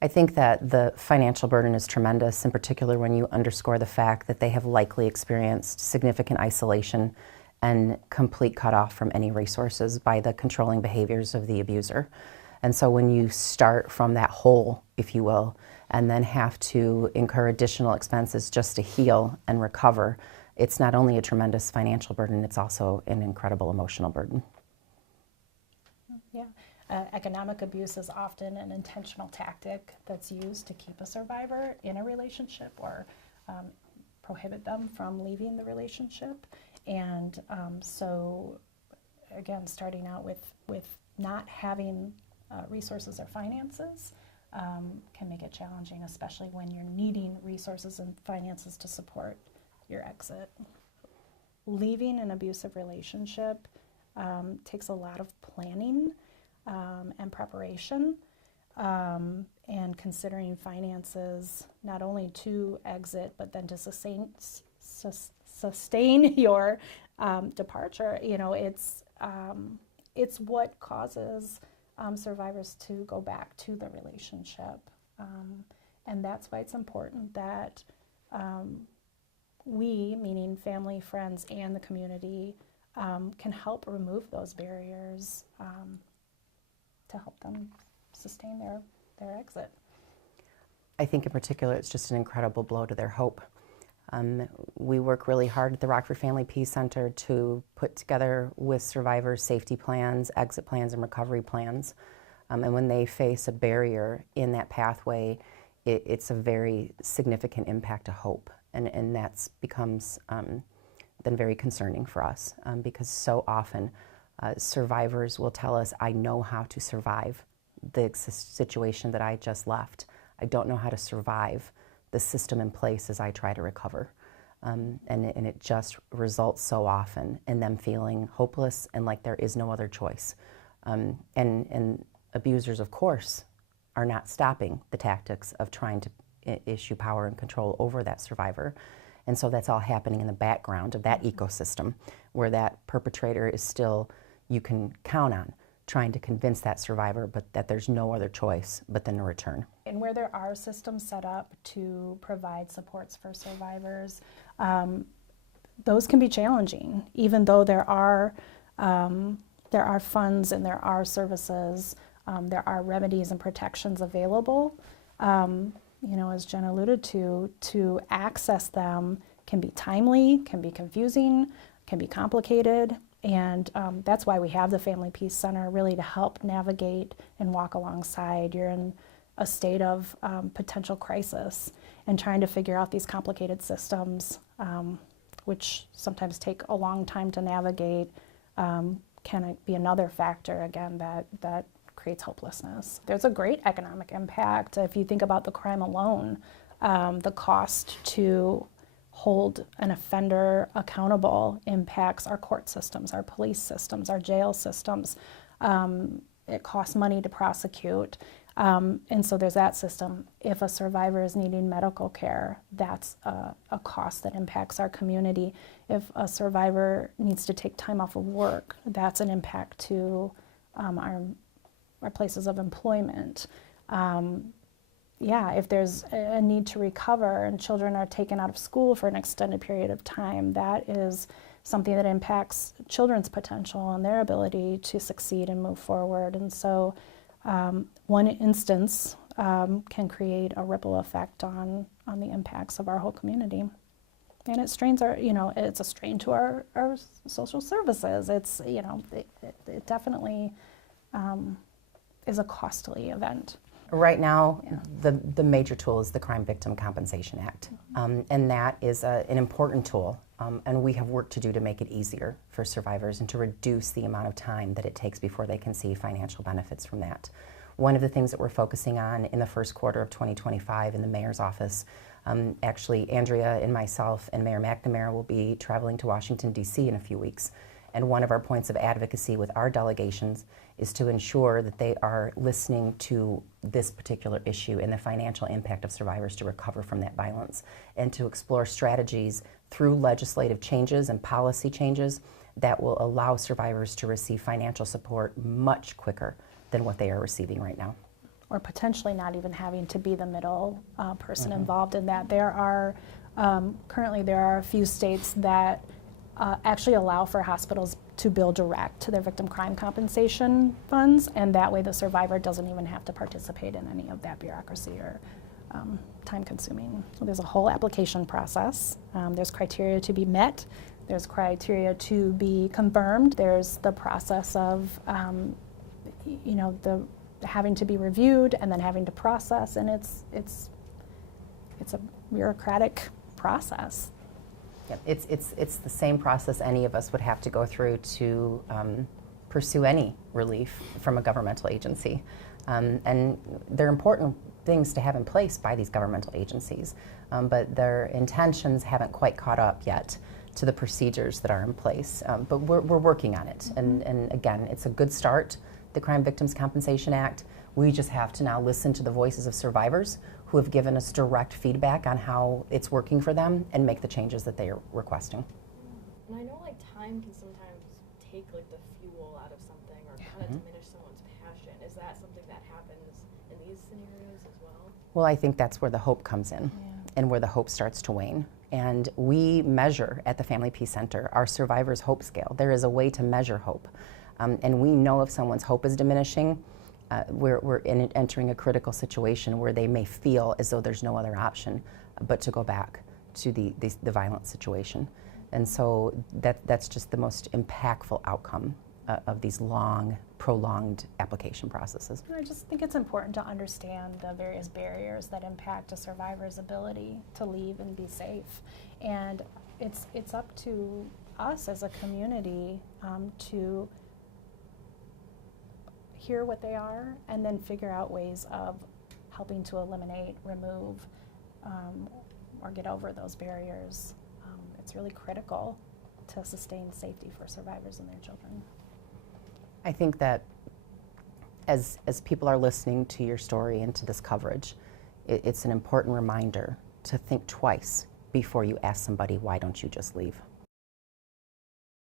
I think that the financial burden is tremendous, in particular when you underscore the fact that they have likely experienced significant isolation and complete cutoff from any resources by the controlling behaviors of the abuser. And so when you start from that hole, if you will, and then have to incur additional expenses just to heal and recover, it's not only a tremendous financial burden, it's also an incredible emotional burden. Yeah. Economic abuse is often an intentional tactic that's used to keep a survivor in a relationship or prohibit them from leaving the relationship. And so, again, starting out with not having resources or finances can make it challenging, especially when you're needing resources and finances to support your exit. Leaving an abusive relationship takes a lot of planning and preparation, and considering finances not only to exit but then to sustain your departure. You know, it's what causes survivors to go back to the relationship, and that's why it's important that we, meaning family, friends, and the community, can help remove those barriers to help them sustain their exit. I think in particular it's just an incredible blow to their hope. We work really hard at the Rockford Family Peace Center to put together with survivors safety plans, exit plans, and recovery plans. And when they face a barrier in that pathway, it's a very significant impact to hope. And that becomes then very concerning for us because so often survivors will tell us, I know how to survive the situation that I just left. I don't know how to survive the system in place as I try to recover. And it just results so often in them feeling hopeless and like there is no other choice. And abusers, of course, are not stopping the tactics of trying to issue power and control over that survivor. And so that's all happening in the background of that ecosystem where that perpetrator is still, you can count on trying to convince that survivor but that there's no other choice but then to return. And where there are systems set up to provide supports for survivors, those can be challenging, even though there are funds and there are services, there are remedies and protections available. You know, as Jen alluded to access them can be timely, can be confusing, can be complicated, and that's why we have the Family Peace Center, really to help navigate and walk alongside. You're in a state of potential crisis and trying to figure out these complicated systems, which sometimes take a long time to navigate, can be another factor, again, that creates hopelessness. There's a great economic impact. If you think about the crime alone, the cost to hold an offender accountable impacts our court systems, our police systems, our jail systems. It costs money to prosecute. And so there's that system. If a survivor is needing medical care, that's a cost that impacts our community. If a survivor needs to take time off of work, that's an impact to our places of employment. If there's a need to recover and children are taken out of school for an extended period of time, that is something that impacts children's potential and their ability to succeed and move forward. And so one instance can create a ripple effect on the impacts of our whole community. And it strains it's a strain to our social services. It's, it definitely is a costly event. Right now, the major tool is the Crime Victim Compensation Act, and that is an important tool, and we have work to do to make it easier for survivors and to reduce the amount of time that it takes before they can see financial benefits from that. One of the things that we're focusing on in the first quarter of 2025 in the mayor's office, actually Andrea and myself and Mayor McNamara will be traveling to Washington, D.C. in a few weeks. And one of our points of advocacy with our delegations is to ensure that they are listening to this particular issue and the financial impact of survivors to recover from that violence, and to explore strategies through legislative changes and policy changes that will allow survivors to receive financial support much quicker than what they are receiving right now. or potentially not even having to be the middle person involved in that. There are currently there are a few states that actually allow for hospitals to bill direct to their victim crime compensation funds, and that way the survivor doesn't even have to participate in any of that bureaucracy or time consuming. So there's a whole application process. There's criteria to be met. There's criteria to be confirmed. There's the process of the having to be reviewed and then having to process, and it's a bureaucratic process. Yep. It's the same process any of us would have to go through to pursue any relief from a governmental agency. And they're important things to have in place by these governmental agencies, but their intentions haven't quite caught up yet to the procedures that are in place. But we're working on it. And again, it's a good start, the Crime Victims Compensation Act. We just have to now listen to the voices of survivors who have given us direct feedback on how it's working for them and make the changes that they are requesting. And I know like time can sometimes take like the fuel out of something or kind of diminish someone's passion. Is that something that happens in these scenarios as well? Well, I think that's where the hope comes in and where the hope starts to wane. And we measure at the Family Peace Center our survivors' hope scale. There is a way to measure hope. And we know if someone's hope is diminishing, we're entering a critical situation where they may feel as though there's no other option but to go back to the violent situation. And so that's just the most impactful outcome of these long, prolonged application processes. I just think it's important to understand the various barriers that impact a survivor's ability to leave and be safe. And it's up to us as a community to hear what they are and then figure out ways of helping to eliminate, remove, or get over those barriers. It's really critical to sustain safety for survivors and their children. I think that as people are listening to your story and to this coverage, it's an important reminder to think twice before you ask somebody, why don't you just leave?